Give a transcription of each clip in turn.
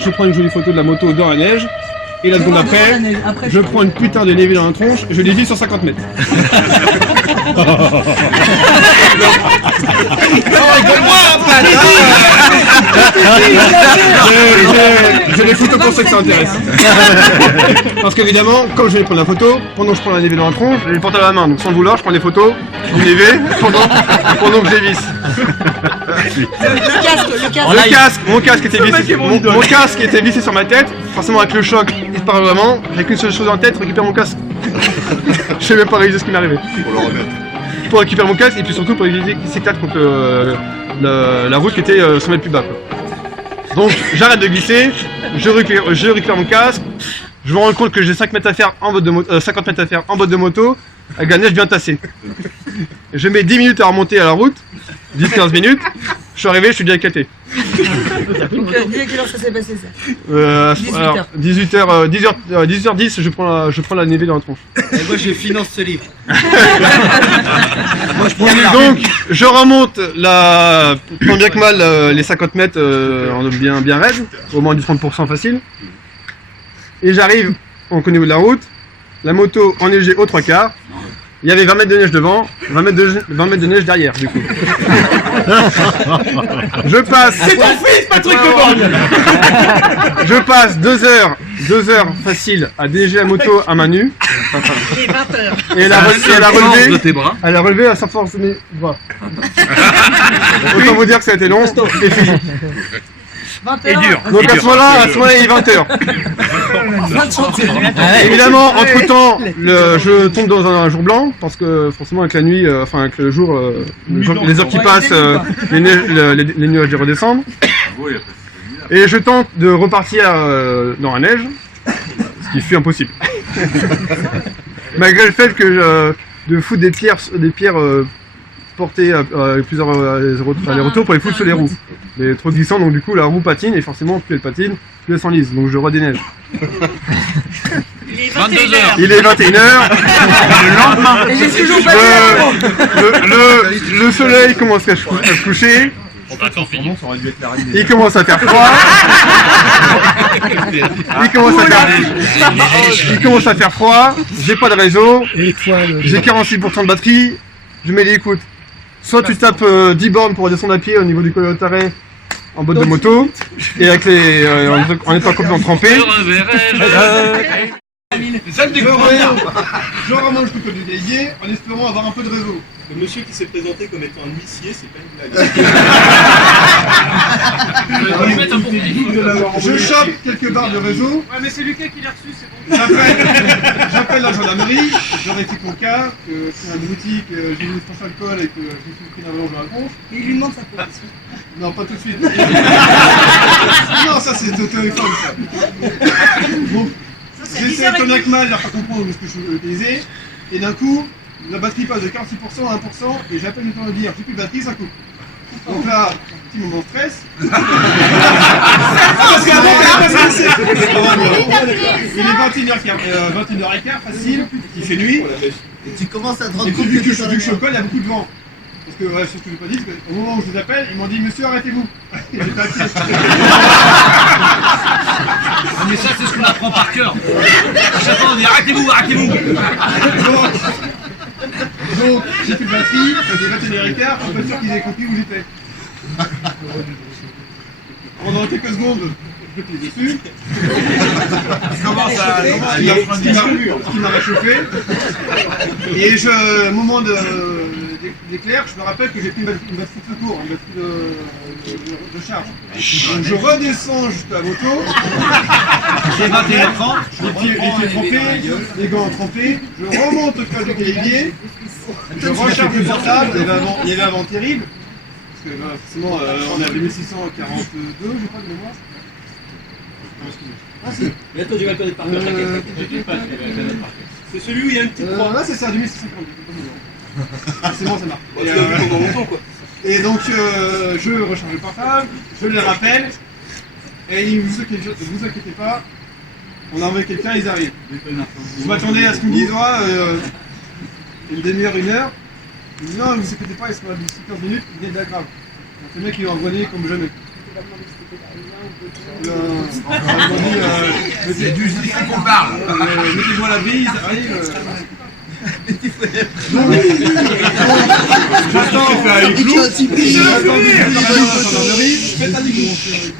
Je prends une jolie photo de la moto dans la neige. Et la seconde après, je prends une putain de névé dans la tronche et je les vis sur 50 mètres. J'ai les photos pour ceux que ça intéresse. Parce qu'évidemment, comme je vais prendre la photo, pendant que je prends la névé dans la tronche, je les porte à la main. Donc sans le vouloir, je prends des photos du névé pendant que je les visse. Mon casque était vissé sur ma tête. Forcément avec le choc, il se parle vraiment. J'ai qu'une seule chose en tête, récupérer mon casque. Je sais même pas réaliser ce qui m'est arrivé. Pour le remettre. Pour récupérer mon casque et puis surtout pour éviter qu'il s'éclate contre la route qui était 100 mètres plus bas. Quoi. Donc j'arrête de glisser, je récupère mon casque, je me rends compte que j'ai 50 mètres à faire en botte de moto avec la neige bien tassée. Je mets 10 minutes à remonter à la route, 10-15 minutes, je suis arrivé, je suis bien éclaté. Donc, dis à quelle heure ça s'est passé ça 10h10, je prends la névé dans la tronche. Et moi je finance ce livre. Donc je remonte tant bien que mal les 50 mètres bien raide, au moins du 30% facile. Et j'arrive au niveau de la route, la moto enneigée aux 3/4. Il y avait 20 mètres de neige devant, 20 mètres de neige derrière, du coup. Je passe... C'est ton fils, Patrick Leborgne. Je passe 2 heures faciles à déneiger la moto à main nue. Et elle a relevé à sa force de mes bras. Autant vous dire que ça a été long et fini. Et dur. Donc à ce moment-là, il est 20h. Évidemment, entre temps, je tombe dans un jour blanc, parce que forcément avec la nuit, avec le jour, les heures qui passent, les nuages redescendent. Et je tente de repartir dans la neige, ce qui fut impossible. Malgré le fait que de foutre des pierres portées avec plusieurs allers-retours pour les foutre sur les roues. Mais trop glissant, donc du coup la roue patine et forcément plus elle patine, plus elle s'enlise, donc je redéneige. Il est 21h. Et j'ai toujours pas Le soleil commence à se coucher. Il commence à faire froid. Il commence à faire froid. J'ai pas de réseau. J'ai 46% de batterie. Je mets les écoutes. Soit tu tapes 10 bornes pour redescendre à pied au niveau du col de Taré en botte de moto et avec en étant complètement trempé. Je remonte jusqu'au col du Galibier en espérant avoir un peu de réseau. Le monsieur qui s'est présenté comme étant un huissier, c'est pas une blague. Je chope quelques barres de réseau. Ouais mais c'est Lucas qui l'a reçu, c'est bon. J'appelle la gendarmerie, je leur explique mon cas, que c'est un boutique, j'ai eu une extension alcool et que je me suis pris d'avalanche dans la tronche. Et il lui demande sa place. Non, pas tout de suite. Non, ça c'est au téléphone ça. Bon, j'essaie tant bien que mal de leur faire comprendre ce que je veux utiliser, et d'un coup, la batterie passe de 46% à 1%, et j'appelle le temps de dire j'ai plus de batterie, ça coupe. Donc là, petit moment de stress. Parce il est 21h15 facile, il fait nuit. Et tu commences à te rendre Et compte vu que que c'est je suis au col, il y a beaucoup de vent. Parce que, ouais, c'est ce que je n'ai pas dit, parce qu'au moment où je les appelle, ils m'ont dit monsieur, arrêtez-vous. J'étais à pied. Mais ça c'est ce qu'on apprend par cœur. À chaque fois on dit arrêtez-vous. Donc, j'ai plus de batterie, ça fait 21h15, je suis pas sûr qu'ils aient compris où j'étais. Pendant quelques secondes, je plie dessus. Ce qui m'a réchauffé. Et au moment d'éclair, je me rappelle que j'ai pris une batterie de secours, une batterie de charge. Donc je redescends jusqu'à la moto. J'ai 21h30. Les pieds trempés, les gants trempés. Je remonte au col de Galibier. Je recharge le portable. Il y avait un vent terrible. Parce que forcément, on est à 2642, je crois, de mémoire. Ah si. Mais attends, je vais le connaître par cœur, t'inquiète pas, C'est celui où il y a une petite croix. Ouais, c'est ça, 2642. C'est bon, ça marche. Tu l'as vu pendant longtemps quoi. Et donc, je recharge le portable, je les rappelle. Et ils vous inquiétez pas, on a envoyé quelqu'un, ils arrivent. Je m'attendais à ce qu'ils me disent, une demi-heure, une heure. Ils disent non, ne vous inquiétez pas, ils sont là d'ici 15 minutes, ils viennent de la grave. Donc les mecs ils ont envoyé comme jamais. C'est du ici qu'on parle. Mettez-moi la bise, allez.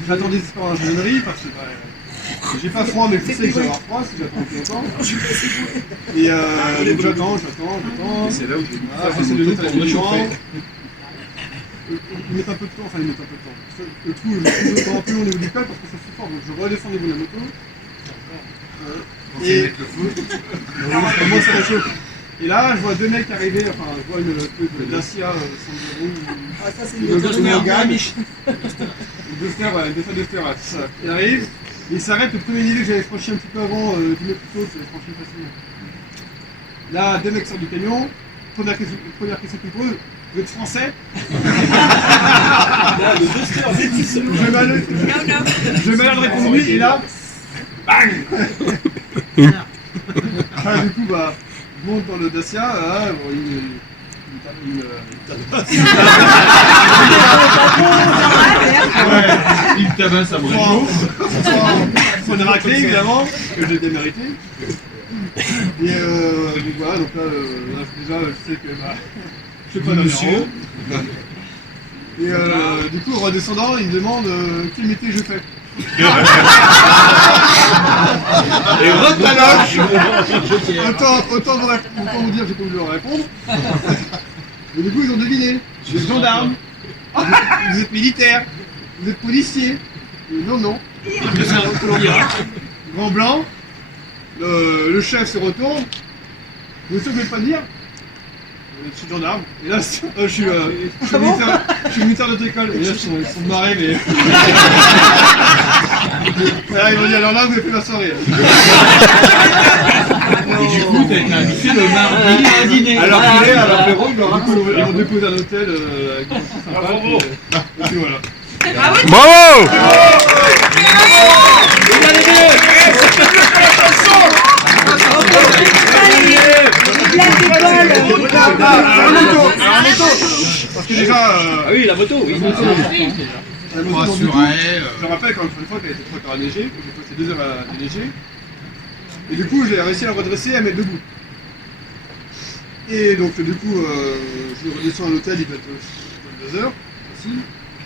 J'attends désespérément la gendarmerie parce que j'ai pas froid, mais je sais que je vais avoir froid si j'attends plus longtemps. Et donc j'attends. C'est là où j'essaie de mettre les gens. Ils mettent un peu de temps, Le trou, je trouve un peu au niveau du col parce que ça se fort, donc je redescends au niveau de la moto. Et moi ça réchauffe. Et là, je vois deux mecs arriver, enfin, je vois une Dacia Sandero. Ah, ça, c'est une Duster. Duster, c'est ça. Il arrive, il s'arrête le premier niveau que j'avais franchi un petit peu avant, 10 mètres plus tôt, j'avais franchi facilement. Là, deux mecs sortent du camion, première question qu'ils posent, vous êtes français? Je vais mal répondre oui, et là, bang. Du coup, bah, je monte dans le Dacia, Il tabasse à moi. Faut une raclée, évidemment, que j'ai démérité. Et donc voilà, donc là, déjà, je sais que je sais pas monsieur. Et du coup, en redescendant, il me demande quel métier je fais. Et retaloche. Autant vous dire, j'ai pas voulu leur répondre. Mais du coup, ils ont deviné. Je suis gendarme. Vous êtes militaire. Vous êtes policier. Non. Grand blanc. Le chef se retourne. Vous savez pas dire? Je suis gendarme. Et là, je suis militaire de l'école. Et là, ils sont marrés, mais. Là, ils vont dire, alors là, vous avez fait la soirée. Et du coup, t'as été invité le mardi à dîner. Alors qu'il est à l'apéro, ils m'ont déposé un hôtel avec des choses sympas. Et puis voilà. Bravo! Parce que déjà. Ah oui, la moto, oui. Je rappelle quand une fois qu'elle était trop tard à neiger, j'ai passé 2 heures à déneiger. Et du coup, j'ai réussi à la redresser et à mettre debout. Et donc, du coup, je redescends à l'hôtel, il doit être 2 heures. Assis,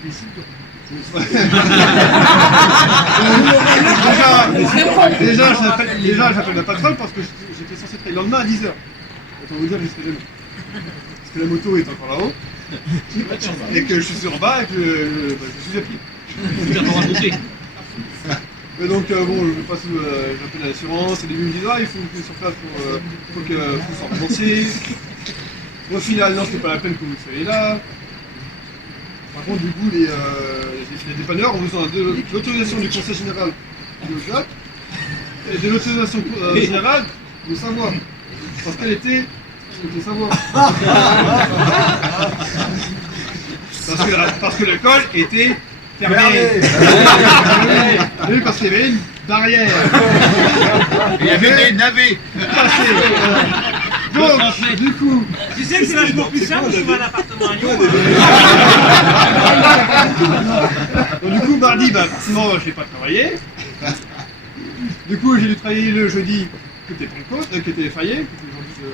ici, déjà, j'appelle la patronne parce que j'étais censé travailler le lendemain à 10h. Autant vous dire, j'y serai jamais. Parce que la moto est encore là-haut. Et que je suis sur bas et que je suis à pied. Mais donc, j'appelle l'assurance. Au début, ils me disent, il faut que sur place faut que vous soyez remboursé. Au final, non, c'était pas la peine que vous soyez là. Par contre, du coup, les dépanneurs ont besoin de l'autorisation du conseil général de l'OGAP et de l'autorisation générale de savoir. Parce qu'elle était savoir. Parce que l'école était fermée. Oui, parce qu'il y avait une barrière. Il y avait des navets. Donc, du coup... Tu sais que c'est vachement plus simple de trouver un appartement à Lyon. Donc, du coup, mardi, forcément, je n'ai pas travaillé. Du coup, j'ai dû travailler le jeudi, qui était Pentecôte, qui était férié, qui était aujourd'hui de...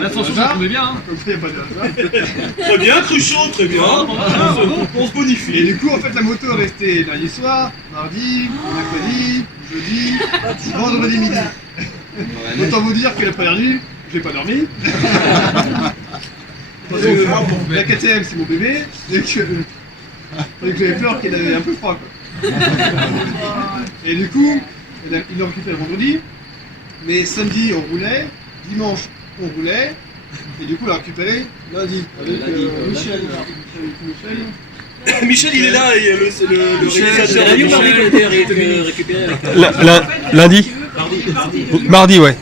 L'ascension, ça tombait bien. Comme ça, il n'y a pas de hasard. Très bien, Cruchot, très bien. On se bonifie. Et du coup, en fait, la moto est restée lundi soir, mardi, mercredi, jeudi, vendredi midi. Autant vous dire que l'après-midi, j'ai pas dormi. Parce que la KTM, c'est mon bébé, et que j'avais peur qu'il avait un peu froid. Quoi. Et du coup, il l'a récupéré vendredi, mais samedi, on roulait, dimanche, on roulait, et du coup, on l'a récupéré lundi avec Michel. Michel, il est là, et c'est le réalisateur. C'est mardi qui a été récupéré. Lundi. Mardi, ouais.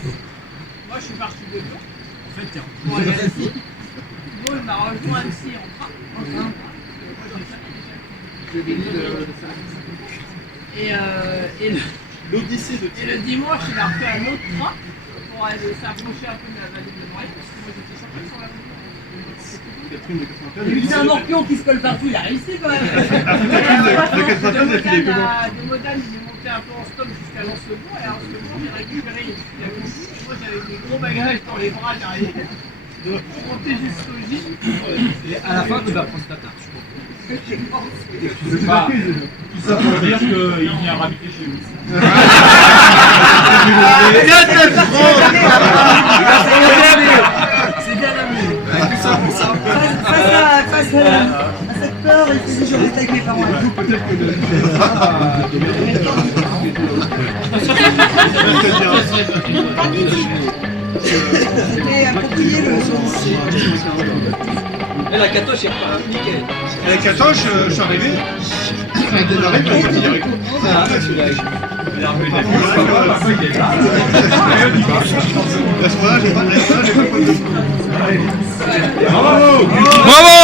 Moi, je suis parti de Lyon. En fait, pour aller à la Bon, il m'a rejoint ici en train. L'Odyssée de Et le dimanche, il a refait un autre train pour aller s'approcher un peu de la vallée de Noailles, parce que moi j'étais champion sur la route. Cette prime de 95. C'est un morpion qui se colle partout, il a réussi quand même. De 95, elle a filé comment? De Modane, il est monté un peu en stop jusqu'à Lancebourg, et à Lancebourg, j'ai récupéré les filles à Concours, et moi j'avais des gros bagages dans les bras derrière. Donc pour monter jusqu'au gîte, Et à la fin, tu vas prendre ta tarte, je crois. C'est pas prise déjà. Tout ça pour dire qu'il vient habiter chez nous. c'est bien amené. Face à cette peur, il faut toujours rester avec mes parents. Peut-être que le. C'était approprié le son. Et la catoche, elle part nickel. Avec la toche, je suis arrivé. Elle démarrait, puis elle finit avec. Ah, celui-là. À ce moment-là, j'ai pas de pote de. Bravo!